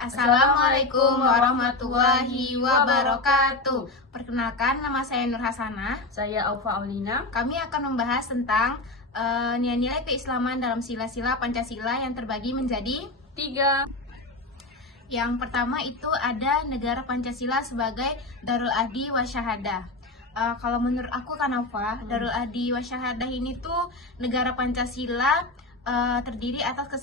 Assalamualaikum warahmatullahi wabarakatuh. Perkenalkan, nama saya Nur Hasanah. Saya Aufa Aulina. Kami akan membahas tentang nilai-nilai keislaman dalam sila-sila Pancasila yang terbagi menjadi 3. Yang pertama itu ada negara Pancasila sebagai Darul Ahdi wa Syahadah. Kalau menurut aku kan Aufa, Darul Ahdi wa Syahadah ini tuh negara Pancasila terdiri atas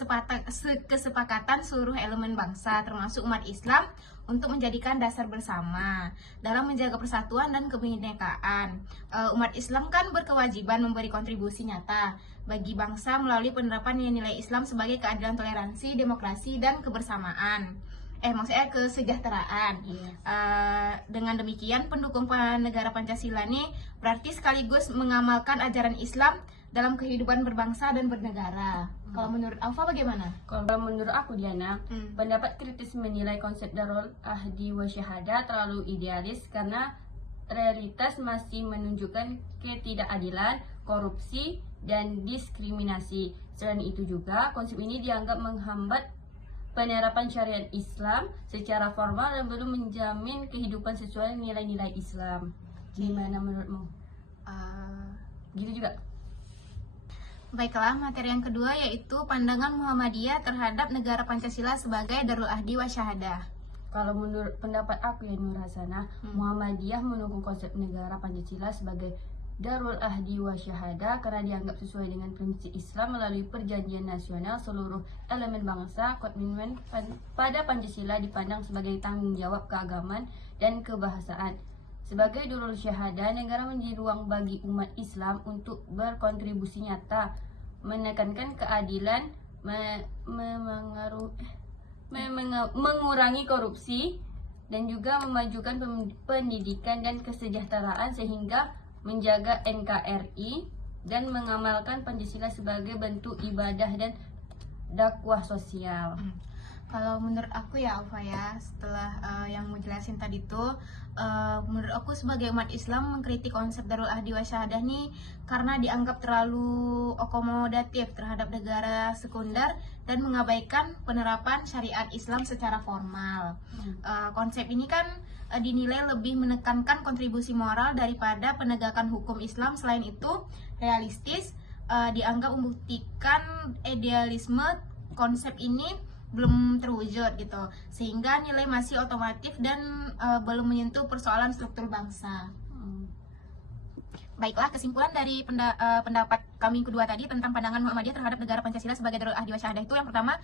kesepakatan seluruh elemen bangsa termasuk umat Islam untuk menjadikan dasar bersama dalam menjaga persatuan dan kebinekaan. Umat Islam kan berkewajiban memberi kontribusi nyata bagi bangsa melalui penerapan nilai Islam sebagai keadilan, toleransi, demokrasi, dan kebersamaan. Maksudnya kesejahteraan. Dengan demikian, pendukung negara Pancasila ini berarti sekaligus mengamalkan ajaran Islam dalam kehidupan berbangsa dan bernegara. Kalau menurut Aufa bagaimana? Kalau menurut aku Diana, pendapat kritis menilai konsep Darul Ahdi wa Syahadah terlalu idealis karena realitas masih menunjukkan ketidakadilan, korupsi, dan diskriminasi. Selain itu juga, konsep ini dianggap menghambat penerapan syariat Islam secara formal dan belum menjamin kehidupan sesuai nilai-nilai Islam. Gimana menurutmu? Gitu juga. Baiklah, materi yang kedua yaitu pandangan Muhammadiyah terhadap negara Pancasila sebagai Darul Ahdi wa Syahadah. Kalau menurut pendapat aku ya Nur Hasanah, Muhammadiyah mendukung konsep negara Pancasila sebagai Darul Ahdi wa Syahadah karena dianggap sesuai dengan prinsip Islam melalui perjanjian nasional. Seluruh elemen bangsa, komitmen pada Pancasila dipandang sebagai tanggung jawab keagamaan dan kebahasaan. Sebagai Darul Syahadah, negara menjadi ruang bagi umat Islam untuk berkontribusi nyata, menekankan keadilan, mengurangi korupsi, dan juga memajukan pendidikan dan kesejahteraan sehingga menjaga NKRI dan mengamalkan Pancasila sebagai bentuk ibadah dan dakwah sosial. Kalau menurut aku ya Aufa ya, setelah yang mau jelasin tadi tuh, menurut aku sebagai umat Islam mengkritik konsep Darul Ahdi wa Syahadah nih karena dianggap terlalu akomodatif terhadap negara sekunder dan mengabaikan penerapan syariat Islam secara formal. Konsep ini kan dinilai lebih menekankan kontribusi moral daripada penegakan hukum Islam. Selain itu, realistis dianggap membuktikan idealisme konsep ini belum terwujud gitu, sehingga nilai masih otomatis dan belum menyentuh persoalan struktur bangsa. Baiklah, kesimpulan dari pendapat kami kedua tadi tentang pandangan Muhammadiyah terhadap negara Pancasila sebagai Darul Ahdi wa Syahadah itu, yang pertama,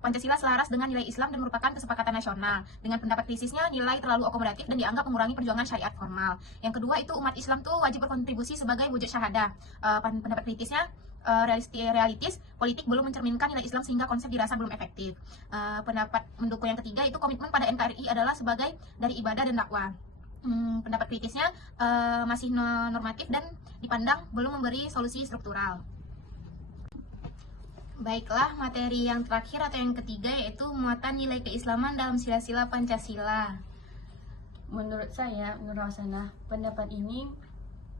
Pancasila selaras dengan nilai Islam dan merupakan kesepakatan nasional. Dengan pendapat kritisnya, nilai terlalu akomodatif dan dianggap mengurangi perjuangan syariat formal. Yang kedua itu, umat Islam tuh wajib berkontribusi sebagai wujud syahadah. Pendapat kritisnya, realitis politik belum mencerminkan nilai Islam sehingga konsep dirasa belum efektif. Pendapat mendukung yang ketiga itu, komitmen pada NKRI adalah sebagai dari ibadah dan dakwah. Pendapat kritisnya masih normatif dan dipandang belum memberi solusi struktural. Baiklah, materi yang terakhir atau yang ketiga yaitu muatan nilai keislaman dalam sila-sila Pancasila. Menurut saya, Nur Hasanah, pendapat ini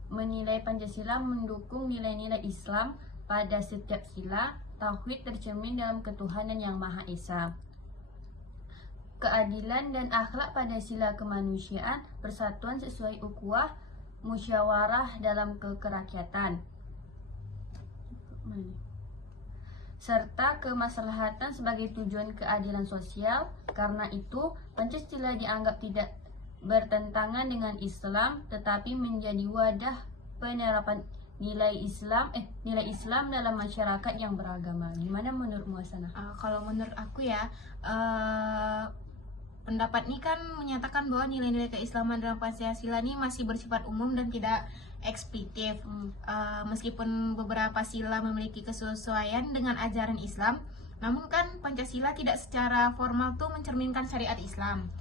menilai Pancasila mendukung nilai-nilai Islam pada setiap sila. Tauhid tercermin dalam ketuhanan yang Maha Esa, keadilan dan akhlak pada sila kemanusiaan, persatuan sesuai ukhuwah, musyawarah dalam kerakyatan, serta kemaslahatan sebagai tujuan keadilan sosial. Karena itu, Pancasila dianggap tidak bertentangan dengan Islam, tetapi menjadi wadah penerapan nilai Islam dalam masyarakat yang beragama. Gimana menurutmu, Hasanah? Kalau menurut aku ya, pendapat ini kan menyatakan bahwa nilai-nilai keislaman dalam Pancasila ini masih bersifat umum dan tidak eksplisit. Meskipun beberapa sila memiliki kesesuaian dengan ajaran Islam, namun kan Pancasila tidak secara formal tuh mencerminkan syariat Islam.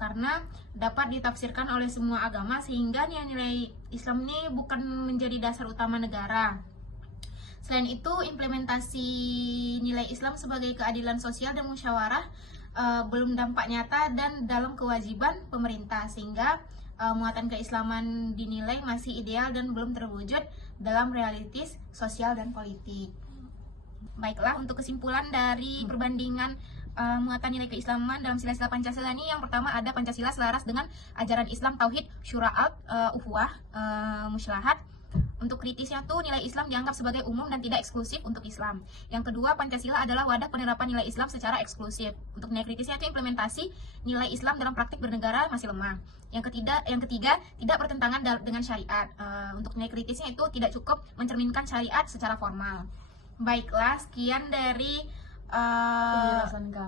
Karena dapat ditafsirkan oleh semua agama sehingga nilai Islam ini bukan menjadi dasar utama negara. Selain itu, implementasi nilai Islam sebagai keadilan sosial dan musyawarah belum dampak nyata dan dalam kewajiban pemerintah, sehingga muatan keislaman dinilai masih ideal dan belum terwujud dalam realitis sosial dan politik. Baiklah, untuk kesimpulan dari perbandingan muatan nilai keislaman dalam sila-sila Pancasila ini, yang pertama ada Pancasila selaras dengan ajaran Islam, tauhid, syura'at, ukhuwah, muslahat. Untuk kritisnya tuh nilai Islam dianggap sebagai umum dan tidak eksklusif untuk Islam. Yang kedua, Pancasila adalah wadah penerapan nilai Islam secara eksklusif. Untuk nilai kritisnya itu implementasi nilai Islam dalam praktik bernegara masih lemah. Yang ketiga tidak bertentangan dengan syariat. Untuk nilai kritisnya itu tidak cukup mencerminkan syariat secara formal. Baiklah, sekian dari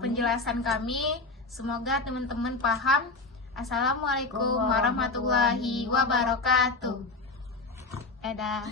penjelasan kami. Semoga teman-teman paham. Assalamualaikum warahmatullahi wabarakatuh. Dadah.